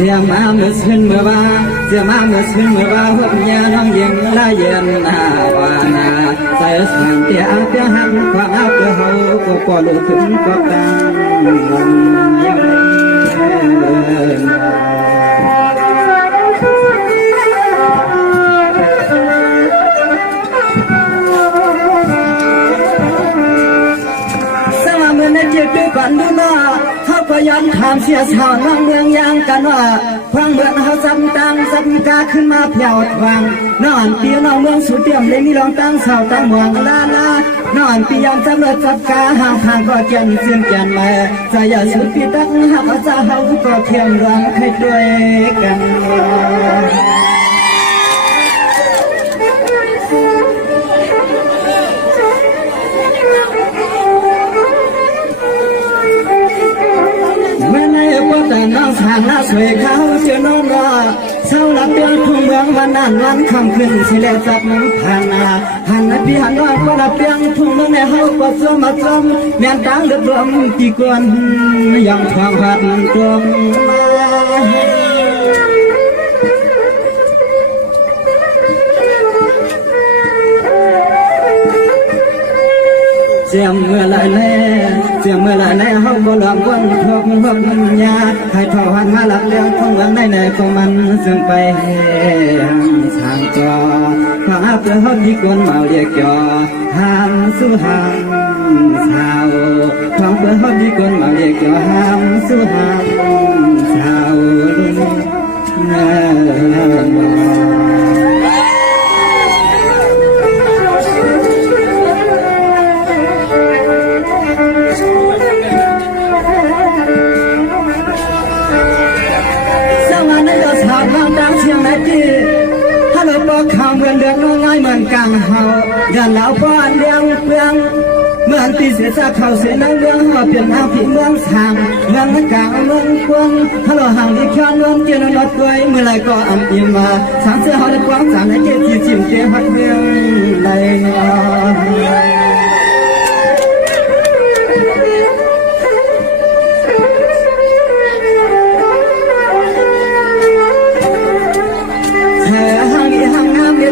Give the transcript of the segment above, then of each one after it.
Sia ma mesin mewa, sia ma mesin mewa, hutnya nong yang layan nawana. Saya santi ada ham kuang apa hau ko polu tun ko tang yang sama menajer tu banduna.พยันขามเสียสาวน้องเมืองยางกันว่าฟังเมืองเขาซ้ำตังซ้ำกาขึ้นมาเพียวทวงนอนปีน้องเมืองสุดเตี่ยมเลยมีรองตั้งเสาตั้งหมวงลาลานอนปียามจำเลิดจับกาห่างทางก็เจียนเสียนเจียนมาใจอย่าสุดปีตั้งหักอาจารย์เขาก็เทียมรังให้ด้วยกันแต่น้องทางน่าสวยเขาเชื่อน้องรอเช้าหลับเดือนทุ่งเมืองวันนั้นวันคำขึ้นสิเลจับน้ำผ่านหันพี่หันว่าก็หลับเดือนทุ่งเมืองในเฮาก็สวมมาจมแม่นตังเดือดร้อนกี่กวนยังทางหัดตรงมาเสียงเมื่อไรแน่เสียงเมื่อไรแน่เฮาบ่หลังวันทบวันญาติให้ทอหันมาหลับเลี้ยงทงหลังในก็มันซึ่งไปทางจอพระเพื่อเฮาที่กวนเมาเรียกจอหันสู้หันสาวพระเพื่อเฮาที่กวนเมาเรียกจอหันสู้หันสาวข้าวเหมือนเดือดน้อยเหมือนกลางเฮาเดินแล้วป้อนเลี้ยงเปลืองเหมือนตีเสียจากเขาเสียนั่งเรื่องหอบเปลี่ยนอาผีเมืองสางเมืองกลางเมืองกวงฮัลโหลห่างที่ย้อนเมืองเจนรถด้วยเมื่อไรก็อ่ำอิ่มมาสางเสื้อเขาได้กว้างสางในเจ็ดที่จิ้มเจ้าพัดเมืองใดนอ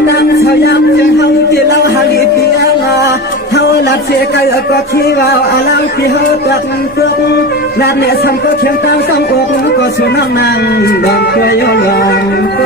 ตั้งเช้ายามเชียงเฮาที่เราหาลีปีอาลาเฮาลัดเสียกันก็ขี้ว่าวอาลังปีเฮาตัดตุกลัดเนี่ยซ้ำก็เขียงตั้งต้องอกก็สวนนางดอมตัวยอมไป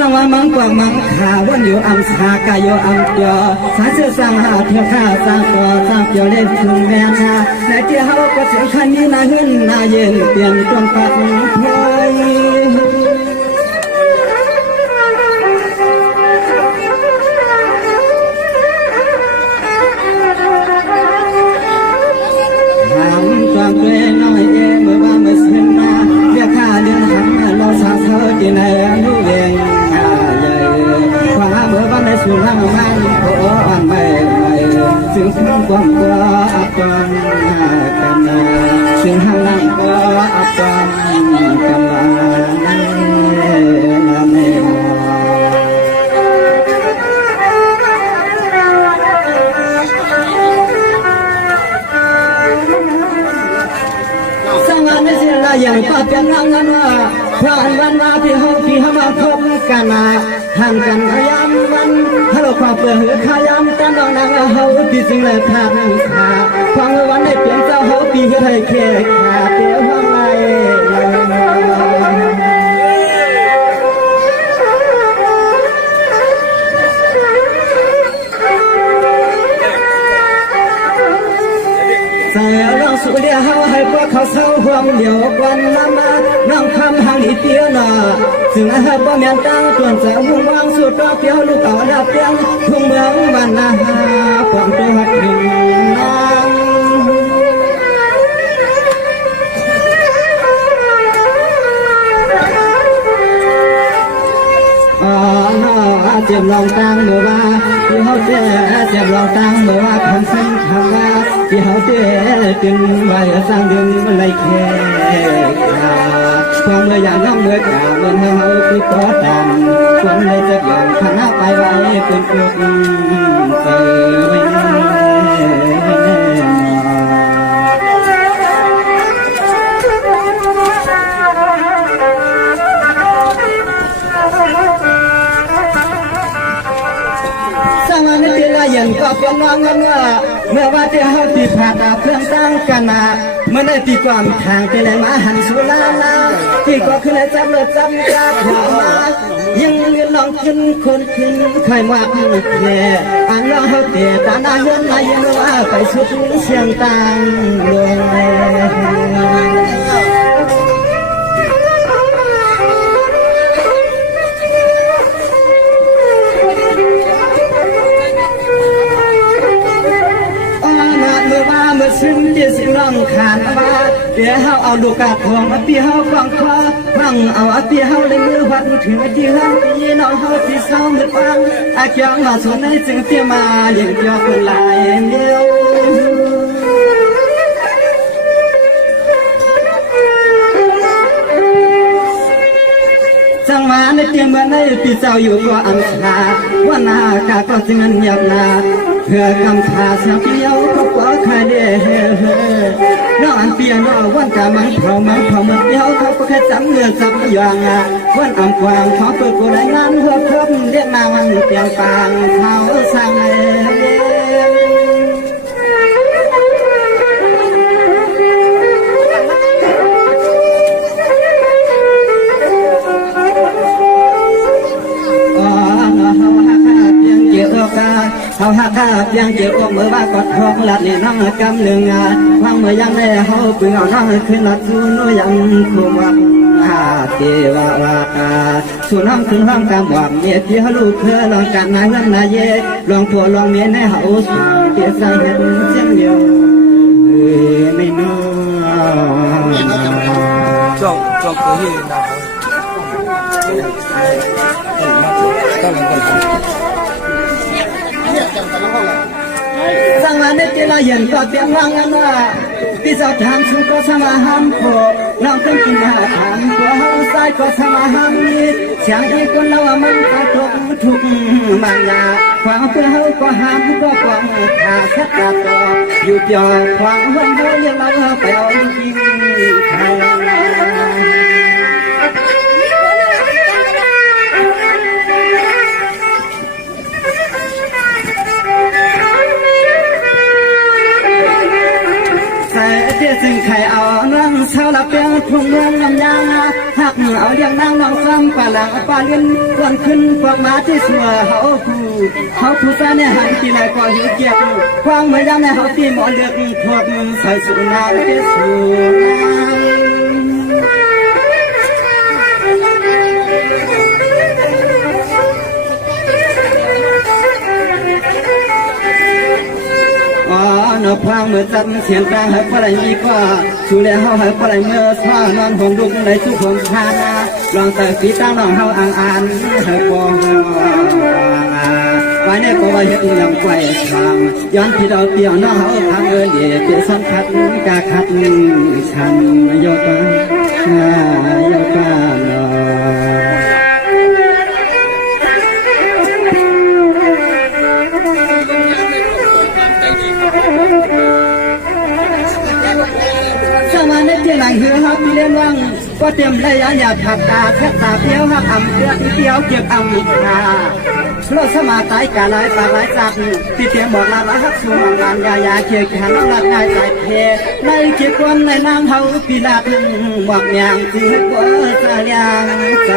สังว่ามังกว่ามังขาวันอยู่อัมสากายโยอัมเปียวสาเสือสังหาเทียข้าสังตัวสังเปียวเล่นถึงแม่นาในที่เฮาก็เสียงคันนี้นาหึ้นนาเย็นเปลี่ยนต้นปัดพอยหามตัวเกยน้อยเอเมื่อว่าเมื่อสิ้นมาเรียกข้าเดินหันเราสาวเธอที่ไหนรู้เองในสุรามันโอ้อันไม่ซึ่งความก็อับจนกันซึ่งหันหลังก็อับจนกันสังานในสิ่งใดอย่างป้าเปียงงานว่าพระอันวันว่าที่เฮามาพบกันห่างกันยามวันฮัลโหลความเปลือกขายามกันดองนางเฮาที่สิ่งและทางขาฟังวันได้เปลี่ยนเจ้าเฮาปีเให้แค่ขาเดียวห้องไรใส่เรื่องสุดเดียวให้พวกเขาเศร้าห่วงเดียวกันละมาน้องคำหางอีเปียนาซึ่งอาหารบ่แม่นตั้งส่วนจะหุ่งวางสุดเปียวลูกเอาดับเปียงทุ่งเมืองบ้านนาปองตัวหักหินนาง จียมลองตั้งเมื่อว่าที่เขาเจียมลองตั้งเมื่อว่าคำสั่งคำว่าที่เขาจึงไว้สร้างดึงอะไรแค่ความเมื่ออย่างน้องเมื่อกาเมื่อเขาคือก็ตามความเลยจะอย่างข้างหน้าไปไว้เป็นกลุ่มไปยังก็เป็นน้องเมื่อว่าที่เขาตีผ่าตาเพื่อนตั้งกันมาเมื่อได้ตีความทางไปเลยมาหันสุลาลาที่ก็คือเลยจับเลยจับกาหัวมายังเงินลองขึ้นคนขึ้นใครมาแน่อันน้องเขาเตะตาหน้าเงินมายังว่าไปสุดเสียงต่างลงซึ่งที่สิ่งร้องขานว่าเดี๋ยวเฮาเอาลูกกาทองพี่เฮาฟังคว้าฟังเอาพี่เฮาเลยมือวัดถึงที่เฮาพี่น้องเฮาที่เศร้ามืดฟังอาเกียงมาส่วนในจึงเตี้ยมาเลี้ยงยอดลายเดียวจังหวะในเตียงบ้านในพี่เจ้าอยู่ก็อันขาว่าหน้ากาก็จึงมันหยับหนาเพื่อกำพาเสียงเปียวก็กว่าใครเด้น้องอันเปียน้องวันกามันเผามันเปียวเขาก็แค่จำเนื้อจำอย่างวันอ่ำกวางขอเปิดกูได้งานหัวครบเรียกนามันเปียงปางเขาสร้างเขาหักข้าเพียงเกี่ยวกับมือว่ากอดทองหลัดนี่น้องกำหนึ่งฟังเมื่อยังได้เขาปืนเอาน้องขึ้นหลัดสู้นู้ยังคุมวังหาเทวาวาสู้น้องขึ้นห้องกำหวังเมียที่เขาลูกเธอลองกันนายเงินนายเย่ลองผัวลองเมียในเขาสู้เตี้ยใส่เห็นเสียงเดียวไม่น้อยจงตัวที่นะสังวานในกีฬาเย็นก็เตรียมวางเงินว่าที่สอบถามสุก็สมาหันโผน้องขึ้นกินอาหารตัวห้องซ้ายก็สมาหันนี้เสียงอีกคนเราว่ามันก็ทุกบางอย่างความเพื่อเขาก็ห้ามก็กวางขาสักกาต่ออยู่เดียวความวันเขาเรียกเราไปเอากินไทยซึ่งใครเอาน้องเช้าละเปียงทุ่งเมืองลำยางหักเอาเลี้ยงนางน้องซ้ำป่าหลังป่าเลี้ยนวันขึ้นพวกมาที่สัวเขาผู้แฟนเนี่ยหันกีฬาก็หิวเกียรติควางเมื่อยามเนี่ยเขาตีหมอเลือกพวกมึงใส่สุนาที่สุนอพังเมื่อจำเสียงกลางหายไปมีก็ชูแลเฮาหายไปเมื่อท่านอนหงดุกในทุกคนชานาลองแต่สีตั้งน้องเฮาอ่านหายปองไว้ในก็ว่าเห็นยังไกวทางย้อนที่เราเปี่ยวน้องเฮาทางเดียเปียสันคัดกาคัดฉันโยกโยกหลังเหือฮับพี่เล่นว่างก็เตรียมได้ยาผักตาแค่ตาเพี้ยวฮักอ่ำเพี้ยวเก็บอ่ำอีกนาโลกสมาตายกาลายปากลายจับที่เตรียมบอกลาละฮักสูงงานยาเกี่ยวกับน้ำลายใจใจเพในเกี่ยวกับในนางเฮาปีลาดหวังอย่างที่ว่าจะยังใจ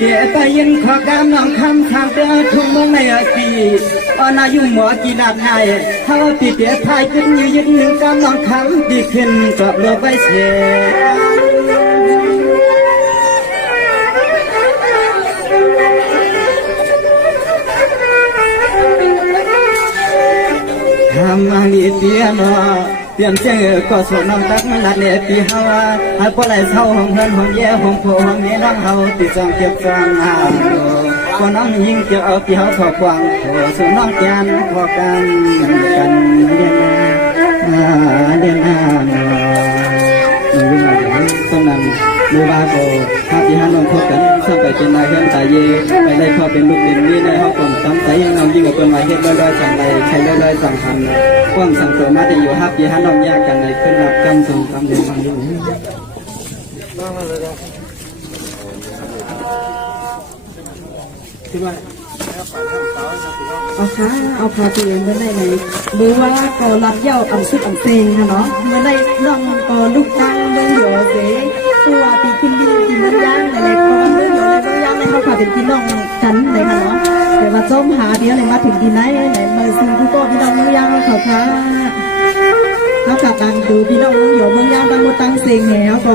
เดี๋ยวไปยินขอกำน้องคำทางเดินทุ่งเมืองในอากีอานายุ่งหมอกีนาไทยเขาปีเดี๋ยวพายขึ้นยืนหนึ่งกำน้องคำดีขึ้นจอบเรือไปเสีย ปีนอเตรียมเสียงก็สวดน้องตักมันนัดเนี่ยปีเฮาหากบ่ไหลเศร้าห้องเฮือนห้องแย่ห้องโพห้องนี้น้องเฮาติดจองเก็บจองหาก็น้องยิงเกี่ยวเอาปีเฮาถอดกวางโอ้ส่วนน้องแกนพอกันเดียนาหนูวิ่งมาถึงตรงนั้นดูบาโกภาพที่ฮันลงพบกันสร้างไปเป็นนายเฮือนตายเย่ไปได้พ่อเป็นลูกเป็นนี่ในห้องกลมตั้งใจยังน้องยิงกับเป็นมาเฮ็ดลอยๆสั่งไรใช้ลอยๆสั่งทำความสั่งตัวมาจะอยู่ฮับยี่ฮันน้องยากกันในขึ้นรับกำส่งกำเดินมาอยู่คิดว่าเอาค่ะเอาพาตัวเองมาได้ไหมหรือว่าก็รับเย้าอันสุดอันเซงนะเนาะมาได้น้องก็ลูกตั้งเมืองเหลือเสียตัวปีกินดีกินมันย่างอะไรก็เมืองเหลืออะไรก็ย่างในเขาพาเป็นพี่น้องกันเลยค่ะเนาะแต่ว่าจ้มหาเดียวเลยมาถึงที่ไหนไหนมาซื้อทุกคนพี่น้องเมืองย่างแล้วเขาค่ะแล้วกับดังดูพี่น้องเมืองเหลือเมืองย่างบางมตั้งเซงแหวก็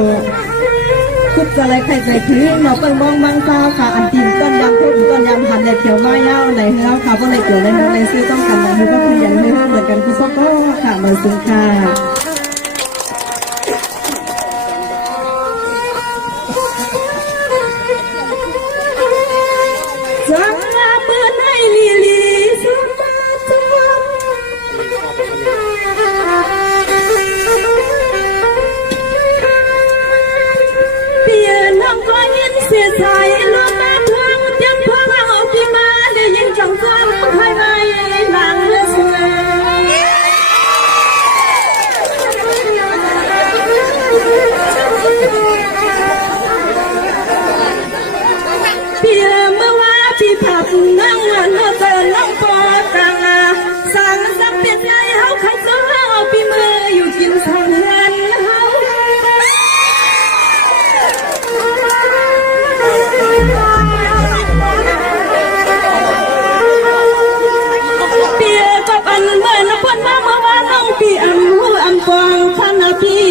คุบจะอะไรใครใจถือเราเปิงมองบางเจ้าค่ะอันทีมต้นยำพวกต้นยำหันในเขียวไม้ยาวในเฮือค่ะเพราะในเกี่ยวในซื้อต้องกันนะคือก็คืออย่างนี้เหมือนกันคือพ่อก็ค่ะมาซื้อค่ะจังลาเปิดให้ลีลีสุดมาจังเปลี่ยนน้องก็ยินเสียใจลมมาทวงจังพวกเราที่มาได้ยินจังฟังใครไม่หลังเลือดเสือเปลี่ยนเมื่อว่าพี่ผักนั่งวันเมื่อเจอน้องปอตังสั่งสักเป็นไงเฮาใครเจอเอาพี่มืออยู่กินสังเงินเฮาเปียกับอันเมื่อนับวันมาเมื่อวานน้องพี่อันหูอันฟองขันพี่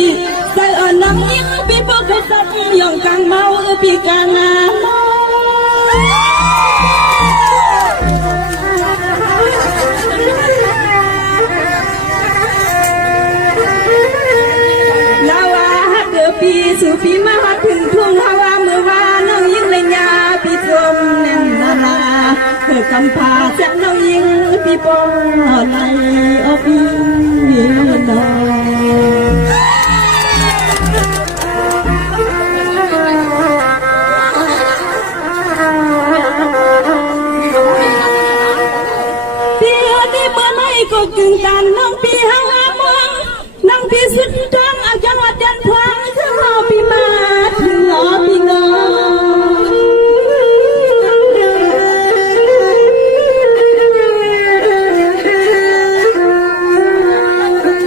ใส่อันน้ำยิ้มพี่พวกเขาสับย่องกลางเมาพี่กลางน้ำปีสู่ปีมาหัดถึงทุ่งฮาวาเมื่อวานน้องยิงเลยยาพี่จมแน่นนาเธอกำพาเสร็จน้องยิงพี่ปองไหลเอาพี่นอนพี่ที่เมื่อไม่ก็กึ่งกันน้องพี่ฮาวามองน้องพี่สุดท้องเอาจังหวัดยันทวงถึงเอาพี่มาถึงเอาพี่น้อง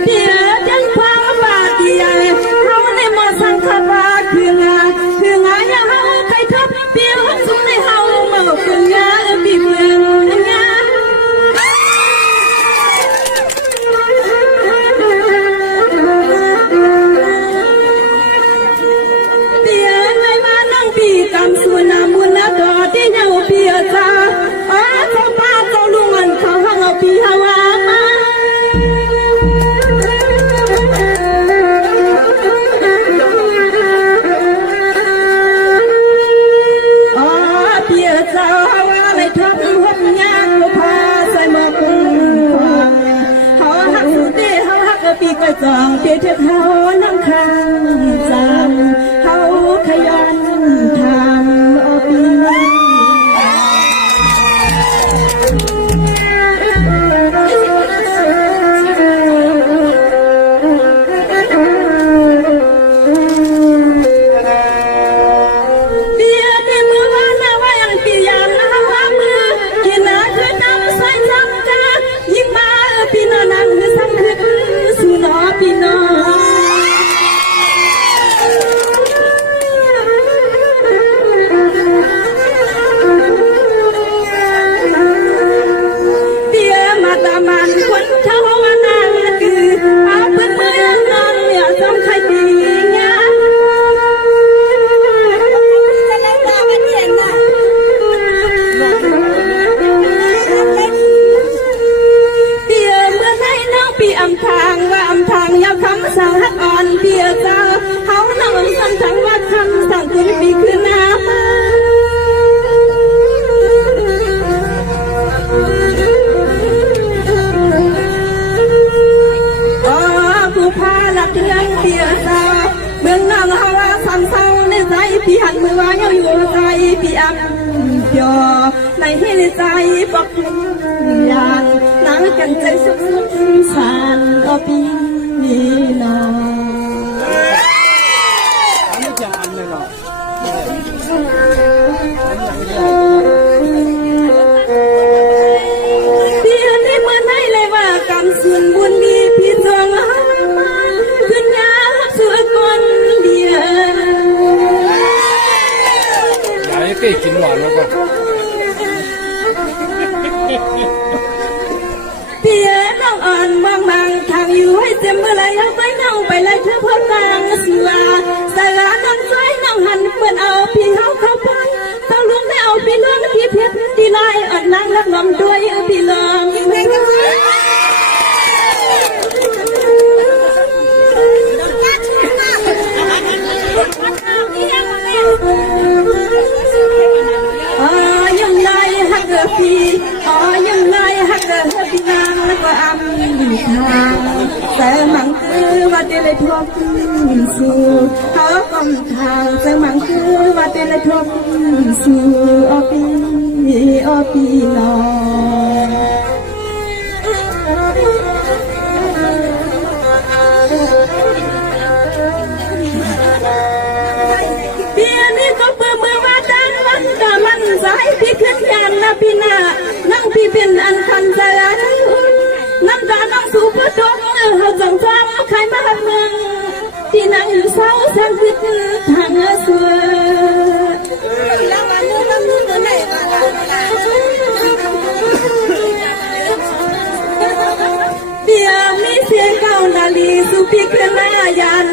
เดี๋ยวจันทวงบาดใหญ่เขาในหมอสังขบาคืองาอย่าเฮาใครทับเปียวสุ่มในเฮาเมาคืองาพี่เมืองงากำสุนามุนกอที่เงาเปียจ้าอ๋อเจ้าป้าเจ้าลุงมันเขาห้องเอาปีฮาวามาอ๋อเปียจ้าฮาวาเลยทับหัวยางก็พาใส่หมวกเขาหักสุดเต้เขาหักเอาปีก็จองเปียเทเขาน้ำค้างจังเขาขยันทำเอาปีพี่น้อง เตือนเปียตาเมืองนางฮาวาสันสังในใจพี่หันมือวางอยู่ใจพี่อักยอในที่ใจปกยานนางกันใจสุดสานก็ปีนอ อันนี้จะอันเลยเนาะ เดียวนี้เมื่อไหร่เลยว่ากำส่วนบุญดีพี่จงขึ้นยาส่วนคนเดียว อยากให้เต้กินหวานแล้วก็ เปียน้องอ่อนมองบางทางอยู่ให้เต็มเมื่อไรเอาไปน้องไปเลยเธอพบกลางสิว่าสาระน้องใจน้องหันเปิดเอาพี่เฮาเข้าไปเขาล้วงได้เอาพี่ล้วงพี่เพชรดีลายอ่อนนางรับลมด้วยพี่ลองยังไงฮักเกอร์พี่ยังไงฮักเกอร์พี่นางแล้วก็อำอยู่ทางแต่มังคือว่าเดลทบสู่เขากำทางแต่มังคือว่าเดลทบสู่อปีนอเบียนี่ก็เปิดมือมาดังมันก็มันสายพี่ขึ้นยันนะพี่นานั่งพี่เป็นอันคันใจน้ำตาน้องสู่ประตูเขาจังจังใครมาหักมึงที่นั่งอยู่เศร้าสังคิดทางสวยเบียมีเสียงเก่านาลีสุพิกนายัน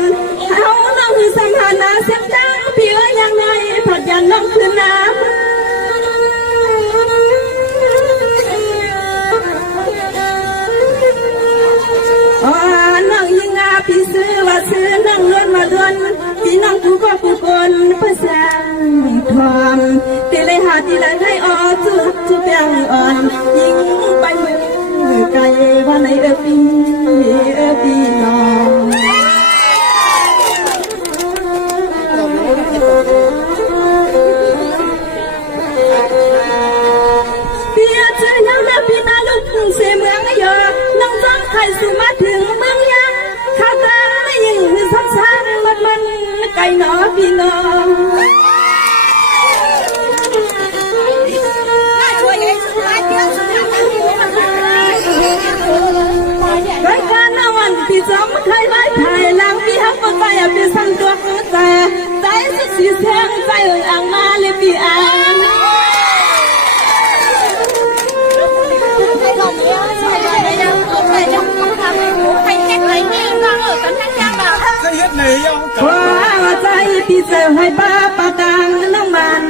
เขาน้องสัมพันธ์เสียงดังเบียยังไงผัดยันน้องคือน้ำนั่งยิงอาพี่ซื้อว่าซื้อนั่งเลื่อนมาเดือนพี่นั่งกูก็กูคนภาษาทอมตีเลยหาตีเลยให้ออจุบยังอ่อนยิงไปมือไกลว่าในปีน้องพี่เจอยังแล้วพี่นาลุกเสียเมืองเยอะน้องจ้องใครสุมาถึงเมืองยังข้าตาไม่ยิงซ้ำๆมันไก่หนอพี่น้องรายการนวันที่จำใครไว้ถ่ายหลังพี่ฮักก็ใจพี่สั่งตัวแต่ใจสุดสีแสงใจอ่างมาเลยพี่อ่างว่าใจพี่เจอให้ป้าปาตังน้องมัน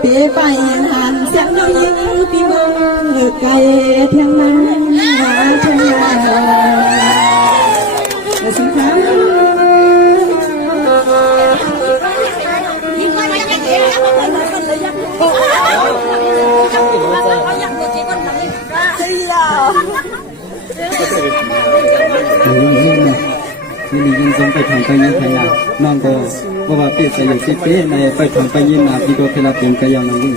เปียไปหันเสียงน้องยิงพี่มึงไกลเที่ยงนั้นเที่ยงนั้นสิครับนี่ยินทรงไปทางไปยินพยาน้องก็บอกว่าเปียสอยู่สิเปียในไปทางไปยินนาพี่ก็เทลาเป็นกะยังนั่งยิง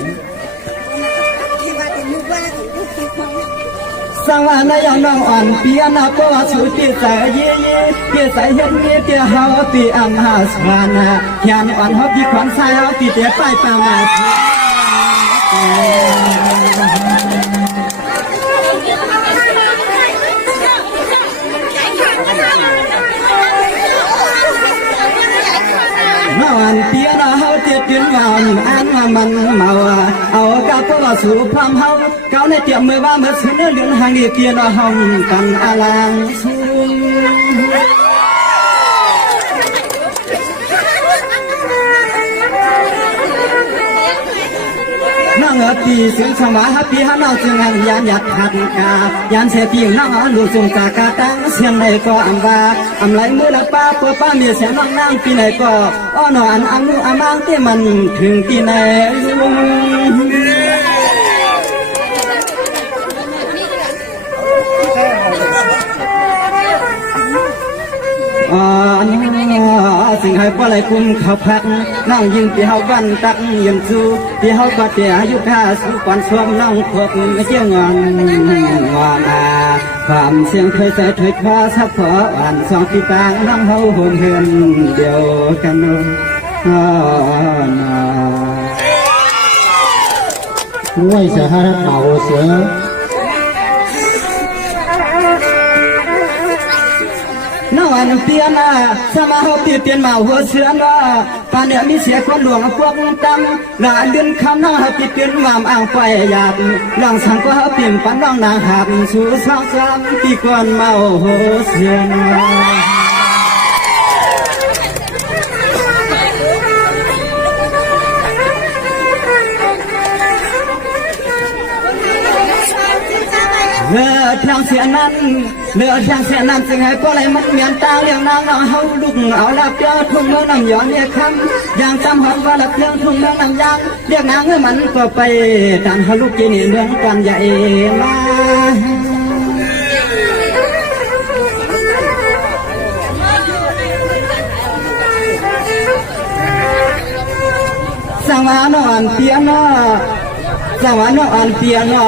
สังวานายน้องอ่อนเปียนาก็ว่าสุดเปียใส่ยี่เปียใส่เห็นเมียเปียเฮาปีอัมหาสวานาแขนอ่อนเฮาปีขวัญสายเฮาปีเปียไปปามาวันเปียนาเฮาเจ็ดเดือนวันอันว่ามันเมาเอากะก็ว่าสู่พามเฮาเก่าในเตรียมมือว่าเมื่อสิเนื้อเดือนหางนี่เปียนาเฮากันอลังสูน้องปีเสียงสมาฮับปีฮันเอาจึงอันยานหยัดขัดกายานเสียปีน้องลูกส่งจากาตั้งเสียงใดก็อำว่าอำไหลมือละป้าปัวป้ามีเสียงน้องนั่งปีไหนก็อ้อนอันอังลูอามังที่มันถึงปีไหนลุง อนสิ่งให้บ่ไหลคุ้มเขาพักน้องยิงที่เฮาวันตักยิมสู้ที่เฮาก็เตียอายุท่าสู้ก่อนสวมน้องควบเจียงงอนความเสียงเคยใส่ถอยคอซับพออ่านสองปีต่างน้องเฮาโหมเฮือนเดียวกันด้วยเสียหาเก่าเสียน้องอันเตียนาสมาเฮาตีเตียนมาหัวเสือนาปานเนี่ยมีเสียคนหลวงพวกตั้งหน้าเดือนคำน้องเฮาตีเตียนมามอ่างไฟหยาบหลังสังก็เฮาเปลี่ยนปันน้องนางหับสู่สาวสามปีก่อนเมาหัวเสือนาเลือดทางเสียนั้นเลือดทางเสียนั้นจึงให้ก็เลยมันเหมียนตาเลี้ยงนางน้องเฮาลุกเอาลับเจ้าทุ่งเมืองน้ำย้อนเนี่ยคำอย่างจำหอมว่าลับเลี้ยงทุ่งเมืองน้ำยางเรียกนางเมื่อมันก็ไปตามเฮาลูกจีนี่เมืองกันใหญ่มาสังวานอนเปียนอสังวานอนเปียนอ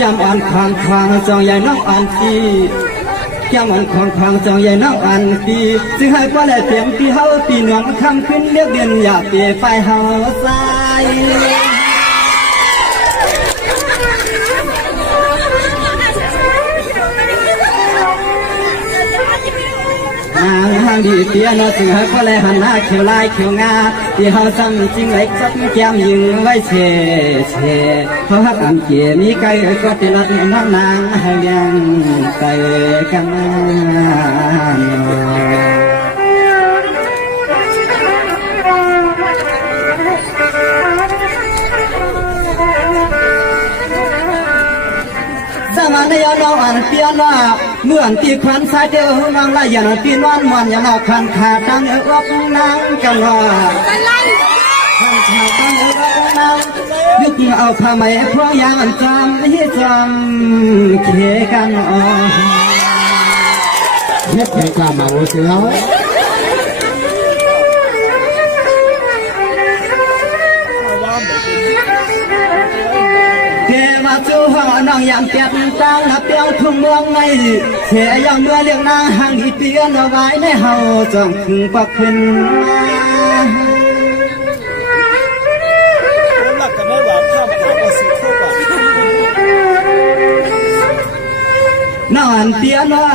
จำอ่อนควางจองใหญ่น้องอ่อนปีจำอ่อนควางจองใหญ่น้องอ่อนปีซึ่งให้พ่อและเสียงที่เฮาตีหนวงคำขึ้นเรียกเดียนอยากเปียไฟเฮาใส่ทางดีเตียนจึงให้พ่อและหันหน้าเขียวลายเขียวงาที่เฮาจำจริงไหลจับแก้มยิงไว้เช่เพราะฮักอันเกียมีไก่ก็ติลัดน้องนางให้ยังไก่กันมาสมาในยน้องอันเปียนว่าเมื่อตีควันสายเดียวนางไล่ยันปีนวันมันยันเอาคันขาตั้งเอวอนางกันว่าคันขาตั้งเอวอนางยุกเอาผ้าไหมพวกยางอันจำให้จำเขกันอ๋อเฮ็ดให้กล้ามาเสียจูหัวน้องยามเจ็บตังนับเปียวทุ่งเมืองไม่เสียยังเมื่อเลี้ยงนางห่างอีเตียนเอาไว้ในเฮาจ้องถึงปักขึ้นมาหลักกันไม่หวานข้ามขาก็สุดเข้าไปนอนเตียนว่า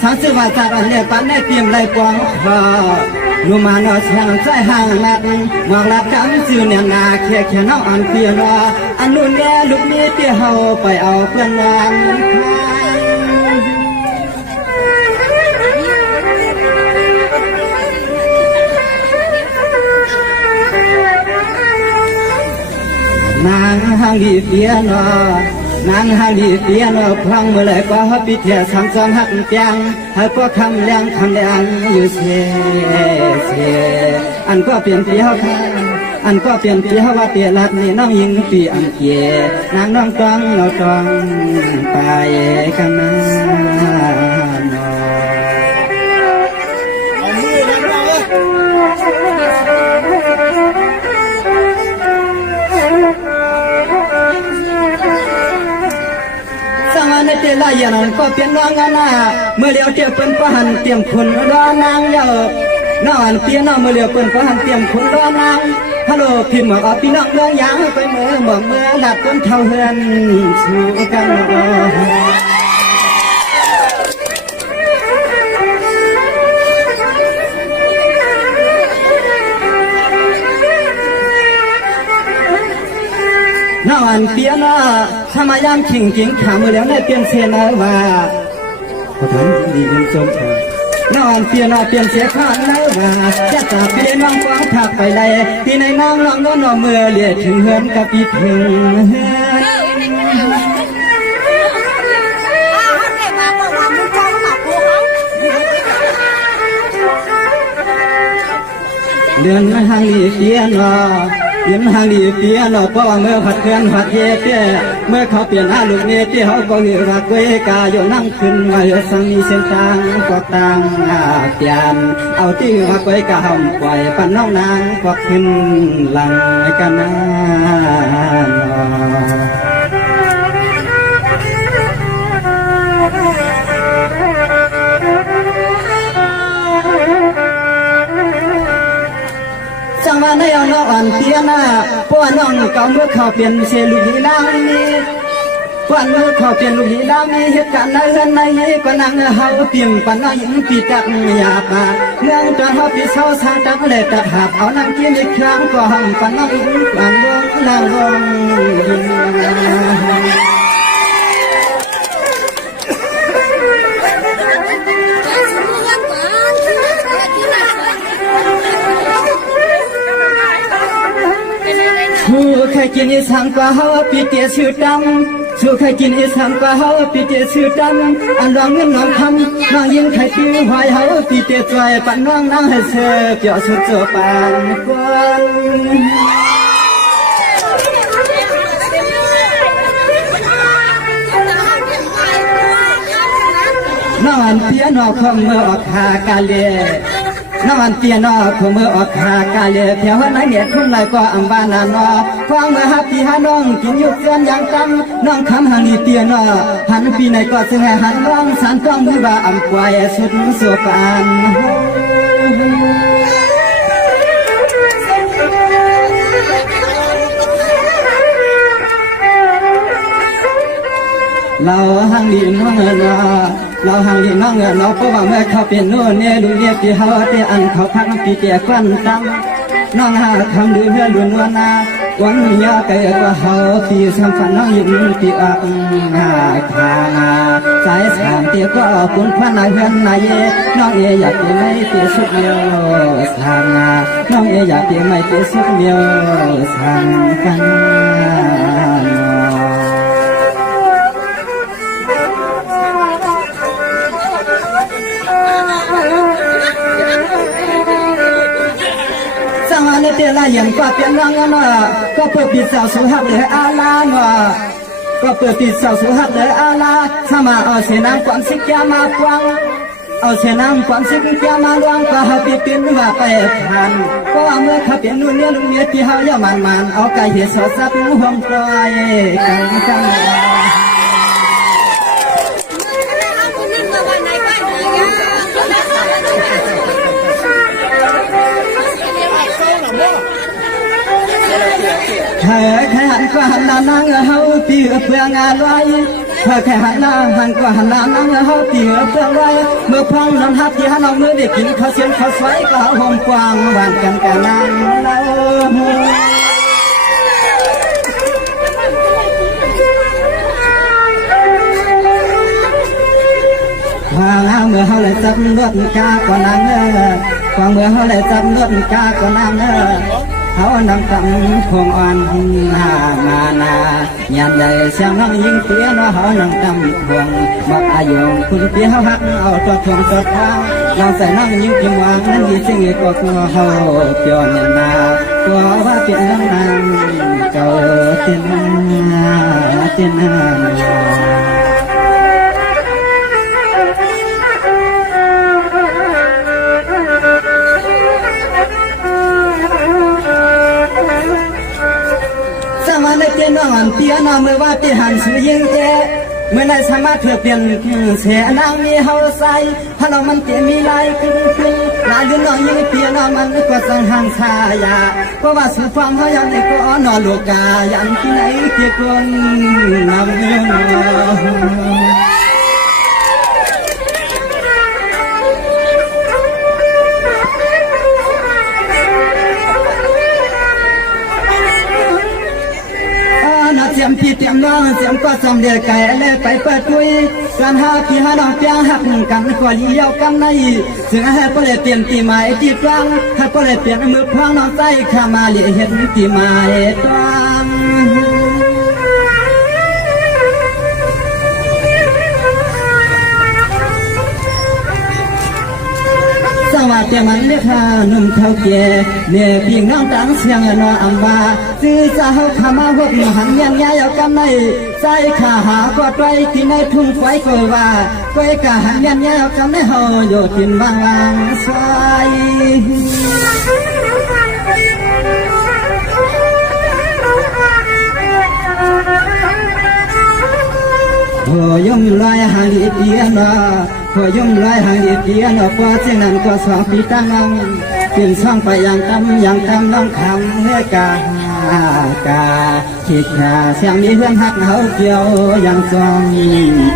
สังสิว่าจากอันเนี่ยปันได้เตรียมไรกวางพอนูมาเนาะช่างใจห่างนักมองลับกำซื่อเนี่ยนาแค่น้องอันเตียนว่าอันนู้นเนี่ยลูกนี้เตี้ยเฮาไปเอาเพื่อนงานนางห่างดีเตียนนางห่างดีเตียนพลังเมื่อไรก็ปิดเทียซ้ำซ้ำหักเตียงให้ก็คำแรงอยู่เสียอันก็เปลี่ยนเตียวอันก็เปลี่ยนเตียวว่าเตียลักนี่น้องยิงปีอันเกียนางน้องต้องเราต้องไปกันนะเอามือแล้วนะในเตลาอย่างนั้นก็เป็นน้องนะเมื่อเลี้ยวเตียเป็นประหันเตรียมคนรอนางเยอะน้องอันเปียน้องเมื่อเลี้ยวเป็นประหันเตรียมคนรอนางฮัลโหลพิมพ์บอกพี่น้องเรื่องยางไปเมื่อบอกเมื่อหลับต้นเท่าเฮือนสู่กันน้องอันเปียน้อทำมายามขิงขาเมื่อแล้วได้เปลี่ยนเสียนะว่าขอถามดีเงินจมน้องอันเปียน้อเปลี่ยนเสียข้านะว่าจะตาเปียน้องฟ้าถักไปเลยที่ในน้องน้องน้องเมื่อเลียถึงเฮือนกับพี่ถึงเดือนห่างลีเปียน้อ ยิ้มหางดีเปียนอป้อเมื่อผัดเคลื่อนผัดเย่เปี้ยเมื่อเขาเปลี่ยนอาลูกเนที่เขาก็หือรักเวกาอยู่นั่งขึ้นมาอยู่สังมีเส้นทางก็ต่างเปลี่ยนเอาที่รักเวกาหอมปล่อยปันน้องนางก็ขึ้นหลังกันนะจังหวะในเอาน้องอ่อนเพียนะพวกน้องเก่าเมื่อเขาเปลี่ยนเชลูกดีนางนี้พวกเมื่อเขาเปลี่ยนลูกดีนางนี้เหตุการณ์ในเรือนในก็นั่งเฮาเปลี่ยนปันน้องยิ้มปีจักหยาบมาเรื่องจนเฮาปีเศร้าสางจักเลยตัดหับเอาน้ำกินอีกครั้งก็ห้องปันน้องยิ้มปันวงนางวงผู้เคยกินอีสานกว่าเฮาปีเตียชื่อดำผู้เคยกินอีสานกว่าเฮาปีเตียชื่อดำอันรองเงินน้องคำน้องยิงไข่ปิ้วหอยเฮาปีเตียจอยปันน้องนั่งให้เสือเปียวสุดโจปานกวนน้องอันเพียนอคงเมื่อออกหากาเลน้ำมันเตียนอขมือออกหากาเลียเพียวไหนเหตุคุณไรก็อังบานานอฟังเมื่อฮับพี่ฮาน้องกินยุกเสียนยังตั้งน้องคำหันนีเตียนอหันปีไหนก็ซึ่งให้หันร้องสารต้องมือบ่าอังควายสุดสุปานเราหังดีน้องเนาะเราหังดีน้องเนาะเพราะว่าเมื่อเขาเป็นโน่นเนี่ยดูเรียกที่เขาที่อันเขาพักปีเตียกวันตั้งน้องหาคำดูเพื่อลุนวนาหวังยาไกลกว่าเขาปีสำคัญน้องยิ้มปีอังหาทางสายสามเตียก็คุณพระนายเฮือนนายน้องอยากเป็นไม่เตียสุดเดียวทางน้องอยากเป็นไม่เตียสุดเดียวทางกันเตียละยังก็เตียนังเนาะก็เปิดปิดเสาสุหักเลยอาลาเนาะก็เปิดปิดเสาสุหักเลยอาลาถ้ามาเอาเสนางความสิกยามาควังเอาเสนางความสิกยามาลวงก็หาปีเป็นว่าไปทันก็เมื่อเขาเป็นนู่นเนี่ยลุงเนี่ยที่เฮาอย่ามันเอาไก่เห็ดสดสับห่วงปล่อยกันจังใครหันก็หันหน้านั่งเฮาตีเพื่องานไว้ใครหันหน้าหันก็หันหน้านั่งเฮาตีเพื่อไว้เมื่อพังน้ำฮับที่หันเอามือได้กินข้าวเสียงข้าวสวยก็ห้องกว้างหวานกันกันนั่งเราฟังเมื่อเฮาเลยจับรถกาก็นั่งฟังเมื่อเฮาเลยจับรถกาก็นั่งเขานำตั้งคงอ่อนหน้ามานายันใหญ่เสียงน้องยิงเตี้ยน้อเขานำตั้งพวงบอกอายุคุณเตี้ยเขาหักเอาตัวทวงตัวทางเราใส่น้องยิงจิงวางนั้นดีจริงก็กลัวเขาเปียนนากลัวว่าเปลี่ยนน้ำนางเก่าเต้นเต้นเตียนน้องเตียนเมื่อว่าที่หันสุยิงเจเมื่อในสามารถเถื่อเปลี่ยนเสียนางมีเฮาใส่ถ้าเรามันเตียมีลายขึ้นลายยืนน้องยิงเตียนมันก็สังหันชายาเพราะว่าสุฟามเขายังในก็นอนโลกายันที่ไหนเกี่ยวกับนำเงินเสียมพี่เตรียมน้องเสียมก็สำเร็จไก่เลยไปเปิดคุยการหาพี่หาน้องเปียหักกันก็เยี่ยวกันในซึ่งให้ก็เลยเปลี่ยนตีไม้ที่กลางให้ก็เลยเปลี่ยนมือพวงน้องใจข้ามาเลี้ยเห็นตีไม้ตวงส ว่าเจ้ามันเรียกหาหนุ่มเท่าแก่เนี่ยพี่น้องต่างเสียงนออัมบาซื้อสาวขามาหกหันยันยายเอากำในใส่ขาหาก็ไตรที่ในทุ่งไฟก็ว่าก้อยกะหันยันยายเอากำในเฮาโยทินบางสายพอยมลายหางอีเดียนพอยมลายหางอีเดียนกว่าเส้นนั้นกว่าสองปีตั้งงเป็นช่องไปอย่างตำน้องคำเฮกากาคิดหาเสียงมีเพื่อนหักเขาเกี่ยวอย่างจอง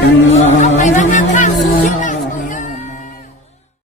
กัน